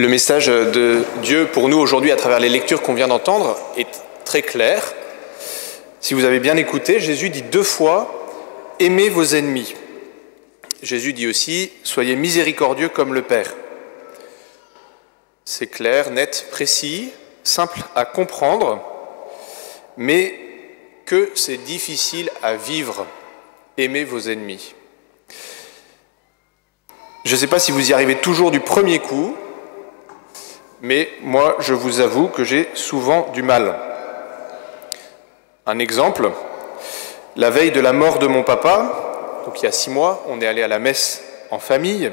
Le message de Dieu pour nous aujourd'hui à travers les lectures qu'on vient d'entendre est très clair. Si vous avez bien écouté, Jésus dit 2 fois « Aimez vos ennemis ». Jésus dit aussi « Soyez miséricordieux comme le Père ». C'est clair, net, précis, simple à comprendre, mais que c'est difficile à vivre. Aimez vos ennemis. Je ne sais pas si vous y arrivez toujours du premier coup, mais moi, je vous avoue que j'ai souvent du mal. Un exemple, la veille de la mort de mon papa, donc il y a 6 mois, on est allé à la messe en famille,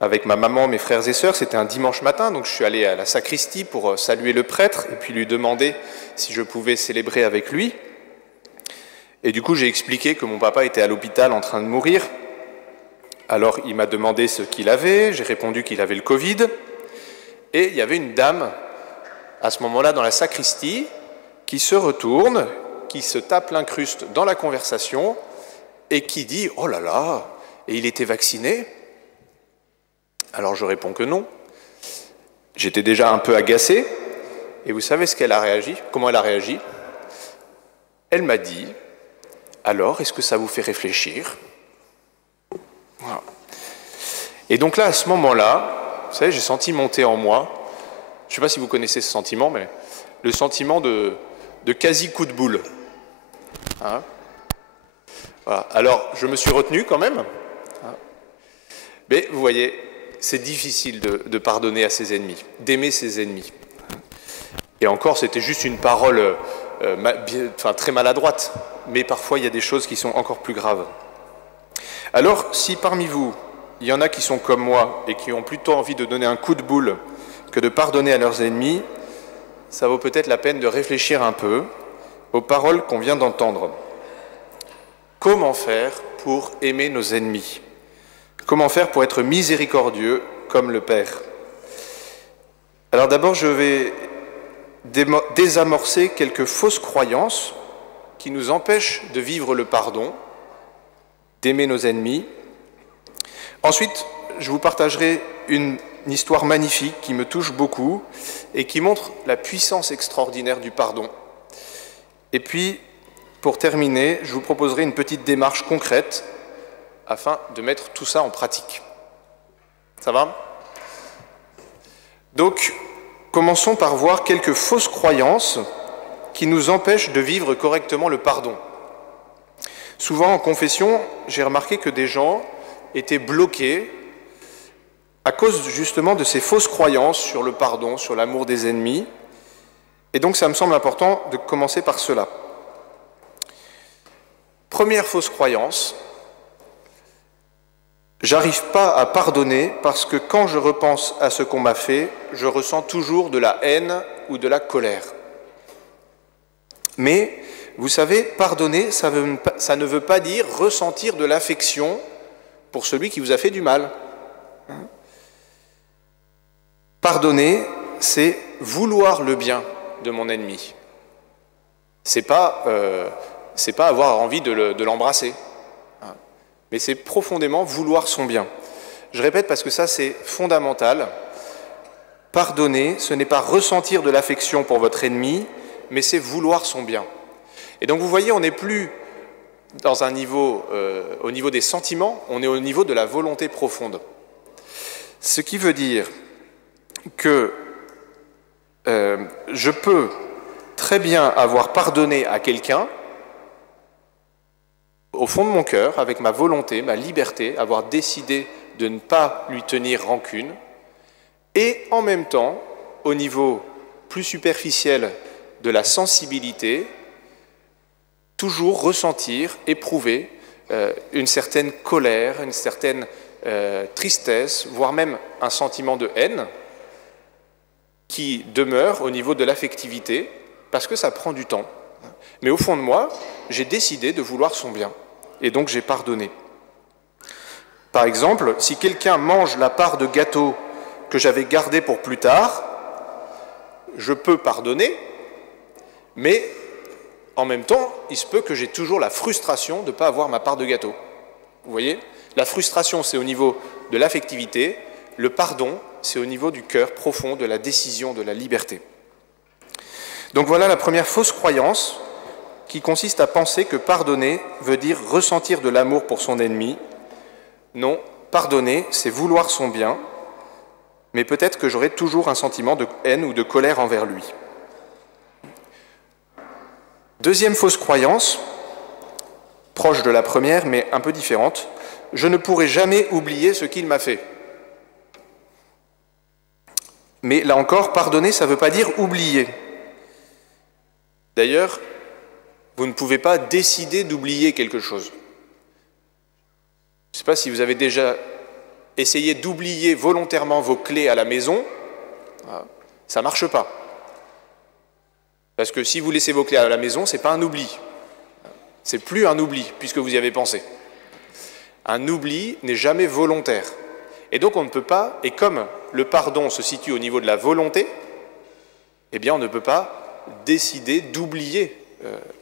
avec ma maman, mes frères et sœurs, c'était un dimanche matin, donc je suis allé à la sacristie pour saluer le prêtre et puis lui demander si je pouvais célébrer avec lui. Et du coup, j'ai expliqué que mon papa était à l'hôpital en train de mourir. Alors, il m'a demandé ce qu'il avait, j'ai répondu qu'il avait le Covid. Et il y avait une dame, à ce moment-là, dans la sacristie, qui se retourne, qui se tape l'incruste dans la conversation et qui dit « Oh là là, et il était vacciné ?» Alors je réponds que non. J'étais déjà un peu agacé. Et vous savez comment elle a réagi? Elle m'a dit « Alors, est-ce que ça vous fait réfléchir ?» Voilà. Et donc là, à ce moment-là, vous savez, j'ai senti monter en moi, je ne sais pas si vous connaissez ce sentiment, mais le sentiment de quasi coup de boule. Hein? Voilà. Alors, je me suis retenu quand même. Hein? Mais vous voyez, c'est difficile de pardonner à ses ennemis, d'aimer ses ennemis. Et encore, c'était juste une parole très maladroite, mais parfois il y a des choses qui sont encore plus graves. Alors, si parmi vous, il y en a qui sont comme moi et qui ont plutôt envie de donner un coup de boule que de pardonner à leurs ennemis, ça vaut peut-être la peine de réfléchir un peu aux paroles qu'on vient d'entendre. Comment faire pour aimer nos ennemis? Comment faire pour être miséricordieux comme le Père? Alors d'abord, je vais désamorcer quelques fausses croyances qui nous empêchent de vivre le pardon, d'aimer nos ennemis. Ensuite, je vous partagerai une histoire magnifique qui me touche beaucoup et qui montre la puissance extraordinaire du pardon. Et puis, pour terminer, je vous proposerai une petite démarche concrète afin de mettre tout ça en pratique. Ça va? Donc, commençons par voir quelques fausses croyances qui nous empêchent de vivre correctement le pardon. Souvent, en confession, j'ai remarqué que des gens étaient bloqués à cause justement de ces fausses croyances sur le pardon, sur l'amour des ennemis. Et donc ça me semble important de commencer par cela. Première fausse croyance, j'arrive pas à pardonner parce que quand je repense à ce qu'on m'a fait, je ressens toujours de la haine ou de la colère. Mais, vous savez, pardonner, ça ne veut pas dire ressentir de l'affection pour celui qui vous a fait du mal. Pardonner, c'est vouloir le bien de mon ennemi. C'est pas avoir envie de l'embrasser, mais c'est profondément vouloir son bien. Je répète parce que ça, c'est fondamental. Pardonner, ce n'est pas ressentir de l'affection pour votre ennemi, mais c'est vouloir son bien. Et donc, vous voyez, on n'est plus dans un niveau, au niveau des sentiments, on est au niveau de la volonté profonde. Ce qui veut dire que je peux très bien avoir pardonné à quelqu'un, au fond de mon cœur, avec ma volonté, ma liberté, avoir décidé de ne pas lui tenir rancune, et en même temps, au niveau plus superficiel de la sensibilité, toujours ressentir, éprouver une certaine colère, une certaine tristesse, voire même un sentiment de haine qui demeure au niveau de l'affectivité parce que ça prend du temps. Mais au fond de moi, j'ai décidé de vouloir son bien et donc j'ai pardonné. Par exemple, si quelqu'un mange la part de gâteau que j'avais gardée pour plus tard, je peux pardonner, mais en même temps, il se peut que j'ai toujours la frustration de ne pas avoir ma part de gâteau. Vous voyez? La frustration, c'est au niveau de l'affectivité. Le pardon, c'est au niveau du cœur profond, de la décision, de la liberté. Donc voilà la première fausse croyance qui consiste à penser que pardonner veut dire ressentir de l'amour pour son ennemi. Non, pardonner, c'est vouloir son bien, mais peut-être que j'aurai toujours un sentiment de haine ou de colère envers lui. Deuxième fausse croyance, proche de la première, mais un peu différente, je ne pourrai jamais oublier ce qu'il m'a fait. Mais là encore, pardonner, ça ne veut pas dire oublier. D'ailleurs, vous ne pouvez pas décider d'oublier quelque chose. Je ne sais pas si vous avez déjà essayé d'oublier volontairement vos clés à la maison, ça ne marche pas. Parce que si vous laissez vos clés à la maison, ce n'est pas un oubli. C'est plus un oubli, puisque vous y avez pensé. Un oubli n'est jamais volontaire. Et donc on ne peut pas, et comme le pardon se situe au niveau de la volonté, eh bien on ne peut pas décider d'oublier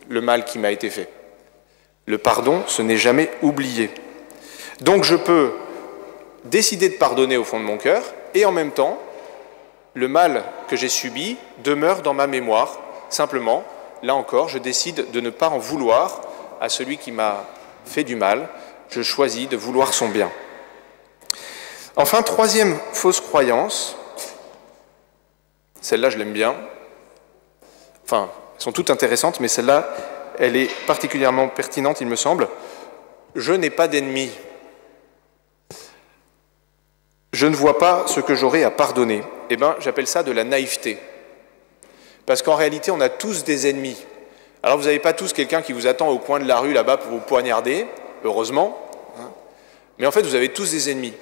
le mal qui m'a été fait. Le pardon, ce n'est jamais oublié. Donc je peux décider de pardonner au fond de mon cœur, et en même temps, le mal que j'ai subi demeure dans ma mémoire. Simplement, là encore, je décide de ne pas en vouloir à celui qui m'a fait du mal. Je choisis de vouloir son bien. Enfin, troisième fausse croyance, celle-là je l'aime bien, enfin, elles sont toutes intéressantes, mais celle-là, elle est particulièrement pertinente, il me semble. Je n'ai pas d'ennemi. Je ne vois pas ce que j'aurai à pardonner. Eh bien, j'appelle ça de la naïveté. Parce qu'en réalité, on a tous des ennemis. Alors, vous n'avez pas tous quelqu'un qui vous attend au coin de la rue, là-bas, pour vous poignarder, heureusement. Mais en fait, vous avez tous des ennemis.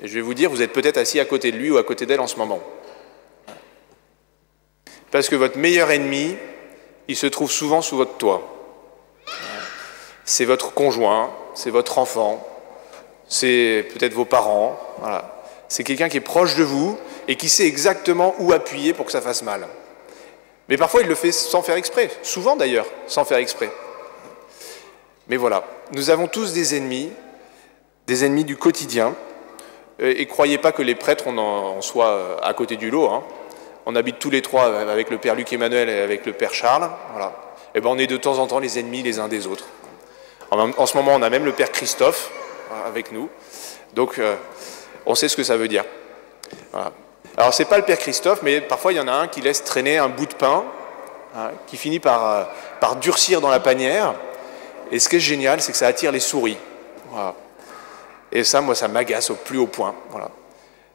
Et je vais vous dire, vous êtes peut-être assis à côté de lui ou à côté d'elle en ce moment. Parce que votre meilleur ennemi, il se trouve souvent sous votre toit. C'est votre conjoint, c'est votre enfant, c'est peut-être vos parents. Voilà. C'est quelqu'un qui est proche de vous et qui sait exactement où appuyer pour que ça fasse mal. Mais parfois, il le fait sans faire exprès. Souvent d'ailleurs, sans faire exprès. Mais voilà, nous avons tous des ennemis du quotidien. Et croyez pas que les prêtres, on en soit à côté du lot. Hein. On habite tous les trois avec le père Luc Emmanuel et avec le père Charles. Voilà. Et ben on est de temps en temps les ennemis les uns des autres. En ce moment, on a même le père Christophe avec nous. Donc, on sait ce que ça veut dire. Voilà. Alors, c'est pas le père Christophe, mais parfois, il y en a un qui laisse traîner un bout de pain, hein, qui finit par durcir dans la panière. Et ce qui est génial, c'est que ça attire les souris. Voilà. Et ça, moi, ça m'agace au plus haut point. Voilà.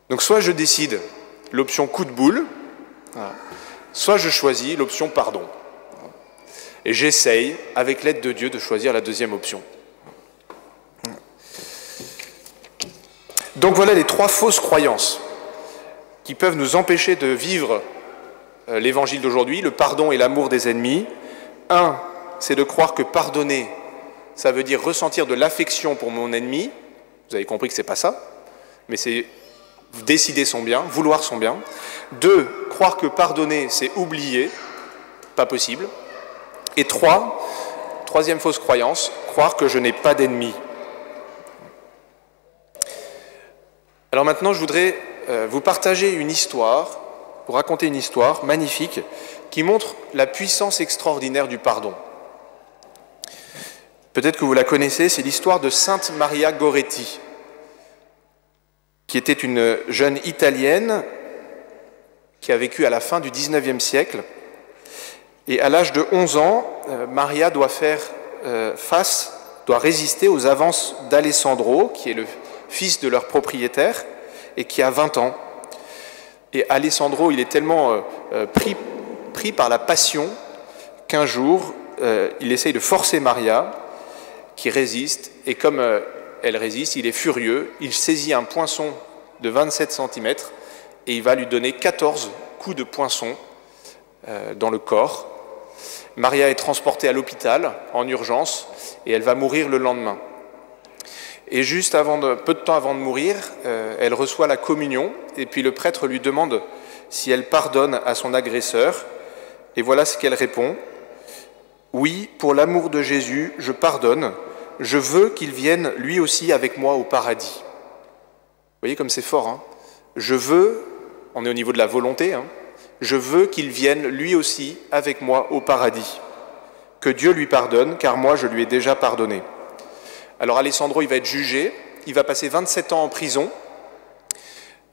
Donc, soit je décide l'option coup de boule, voilà, soit je choisis l'option pardon. Et j'essaye, avec l'aide de Dieu, de choisir la deuxième option. Donc voilà les trois fausses croyances qui peuvent nous empêcher de vivre l'évangile d'aujourd'hui, le pardon et l'amour des ennemis. Un, c'est de croire que pardonner, ça veut dire ressentir de l'affection pour mon ennemi. Vous avez compris que ce n'est pas ça, mais c'est décider son bien, vouloir son bien. Deux, croire que pardonner, c'est oublier, pas possible. Et trois, troisième fausse croyance, croire que je n'ai pas d'ennemi. Alors maintenant, je voudrais vous partager une histoire, vous raconter une histoire magnifique qui montre la puissance extraordinaire du pardon. Peut-être que vous la connaissez, c'est l'histoire de Sainte Maria Goretti, qui était une jeune Italienne qui a vécu à la fin du XIXe siècle. Et à l'âge de 11 ans, Maria doit doit résister aux avances d'Alessandro, qui est le fils de leur propriétaire, et qui a 20 ans. Et Alessandro, il est tellement pris par la passion qu'un jour, il essaye de forcer Maria, qui résiste, et comme elle résiste, il est furieux, il saisit un poinçon de 27 cm, et il va lui donner 14 coups de poinçon dans le corps. Maria est transportée à l'hôpital en urgence, et elle va mourir le lendemain. Et juste peu de temps avant de mourir, elle reçoit la communion, et puis le prêtre lui demande si elle pardonne à son agresseur, et voilà ce qu'elle répond. « Oui, pour l'amour de Jésus, je pardonne, je veux qu'il vienne lui aussi avec moi au paradis. » Vous voyez comme c'est fort, hein ? je veux, on est au niveau de la volonté, hein, je veux qu'il vienne lui aussi avec moi au paradis. Que Dieu lui pardonne, car moi je lui ai déjà pardonné. Alors Alessandro, il va être jugé, il va passer 27 ans en prison.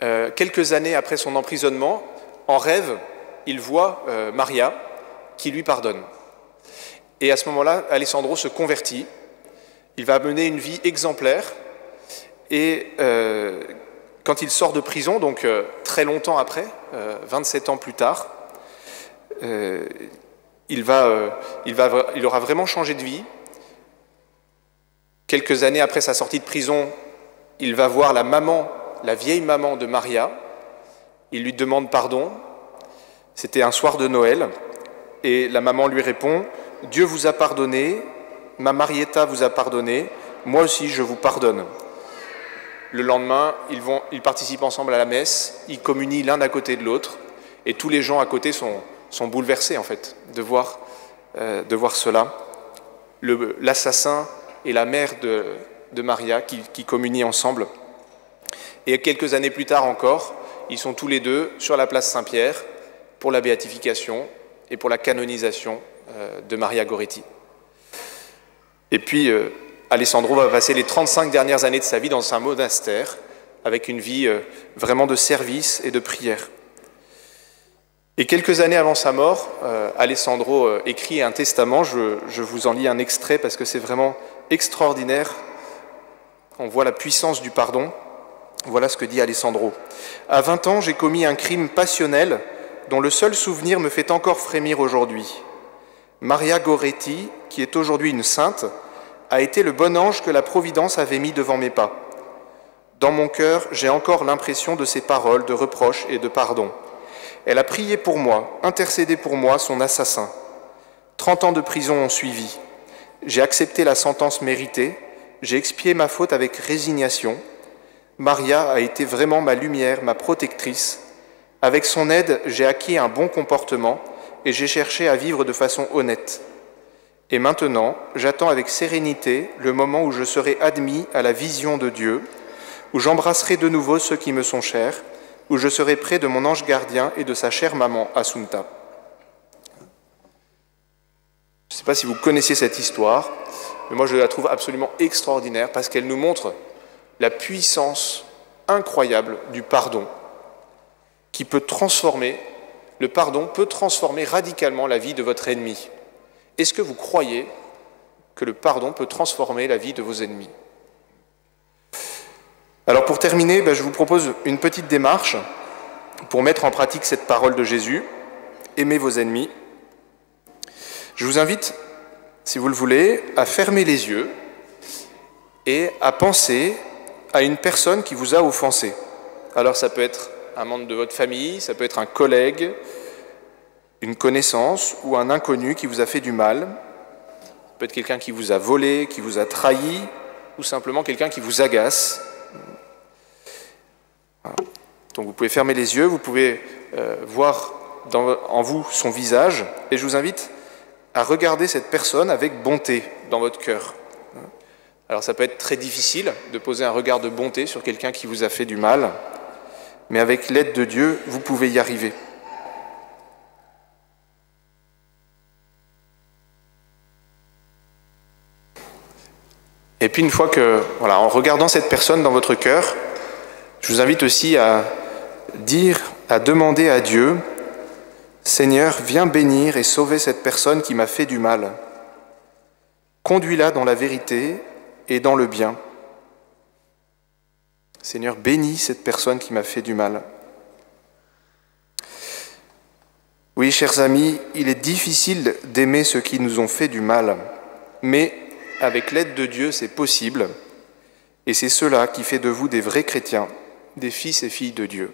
Quelques années après son emprisonnement, en rêve, il voit Maria qui lui pardonne. Et à ce moment-là, Alessandro se convertit, il va mener une vie exemplaire, et quand il sort de prison, donc très longtemps après, 27 ans plus tard, il aura vraiment changé de vie. Quelques années après sa sortie de prison, il va voir la vieille maman de Maria. Il lui demande pardon. C'était un soir de Noël. Et la maman lui répond « Dieu vous a pardonné, ma Marietta vous a pardonné, moi aussi je vous pardonne ». Le lendemain, ils participent ensemble à la messe, ils communient l'un à côté de l'autre, et tous les gens à côté sont bouleversés en fait de voir cela. L'assassin et la mère de Maria qui communient ensemble. Et quelques années plus tard encore, ils sont tous les deux sur la place Saint-Pierre pour la béatification et pour la canonisation de Maria Goretti. Et puis, Alessandro va passer les 35 dernières années de sa vie dans un monastère, avec une vie vraiment de service et de prière. Et quelques années avant sa mort, Alessandro écrit un testament, je vous en lis un extrait parce que c'est vraiment extraordinaire. On voit la puissance du pardon. Voilà ce que dit Alessandro. « À 20 ans, j'ai commis un crime passionnel dont le seul souvenir me fait encore frémir aujourd'hui. Maria Goretti, qui est aujourd'hui une sainte, a été le bon ange que la Providence avait mis devant mes pas. Dans mon cœur, j'ai encore l'impression de ses paroles de reproche et de pardon. Elle a prié pour moi, intercédé pour moi, son assassin. 30 ans de prison ont suivi. J'ai accepté la sentence méritée, j'ai expié ma faute avec résignation. Maria a été vraiment ma lumière, ma protectrice. Avec son aide, j'ai acquis un bon comportement et j'ai cherché à vivre de façon honnête. Et maintenant, j'attends avec sérénité le moment où je serai admis à la vision de Dieu, où j'embrasserai de nouveau ceux qui me sont chers, où je serai près de mon ange gardien et de sa chère maman, Assunta. » Je ne sais pas si vous connaissiez cette histoire, mais moi je la trouve absolument extraordinaire parce qu'elle nous montre la puissance incroyable du pardon qui peut transformer, le pardon peut transformer radicalement la vie de votre ennemi. Est-ce que vous croyez que le pardon peut transformer la vie de vos ennemis ? Alors pour terminer, je vous propose une petite démarche pour mettre en pratique cette parole de Jésus. Aimez vos ennemis. Je vous invite, si vous le voulez, à fermer les yeux et à penser à une personne qui vous a offensé. Alors ça peut être un membre de votre famille, ça peut être un collègue, une connaissance ou un inconnu qui vous a fait du mal. Ça peut être quelqu'un qui vous a volé, qui vous a trahi, ou simplement quelqu'un qui vous agace. Voilà. Donc vous pouvez fermer les yeux, vous pouvez voir en vous son visage, et je vous invite à regarder cette personne avec bonté dans votre cœur. Alors ça peut être très difficile de poser un regard de bonté sur quelqu'un qui vous a fait du mal, mais avec l'aide de Dieu, vous pouvez y arriver. Et puis une fois que, en regardant cette personne dans votre cœur, je vous invite aussi à demander à Dieu, Seigneur, viens bénir et sauver cette personne qui m'a fait du mal. Conduis-la dans la vérité et dans le bien. Seigneur, bénis cette personne qui m'a fait du mal. Oui, chers amis, il est difficile d'aimer ceux qui nous ont fait du mal, mais avec l'aide de Dieu, c'est possible, et c'est cela qui fait de vous des vrais chrétiens, des fils et filles de Dieu.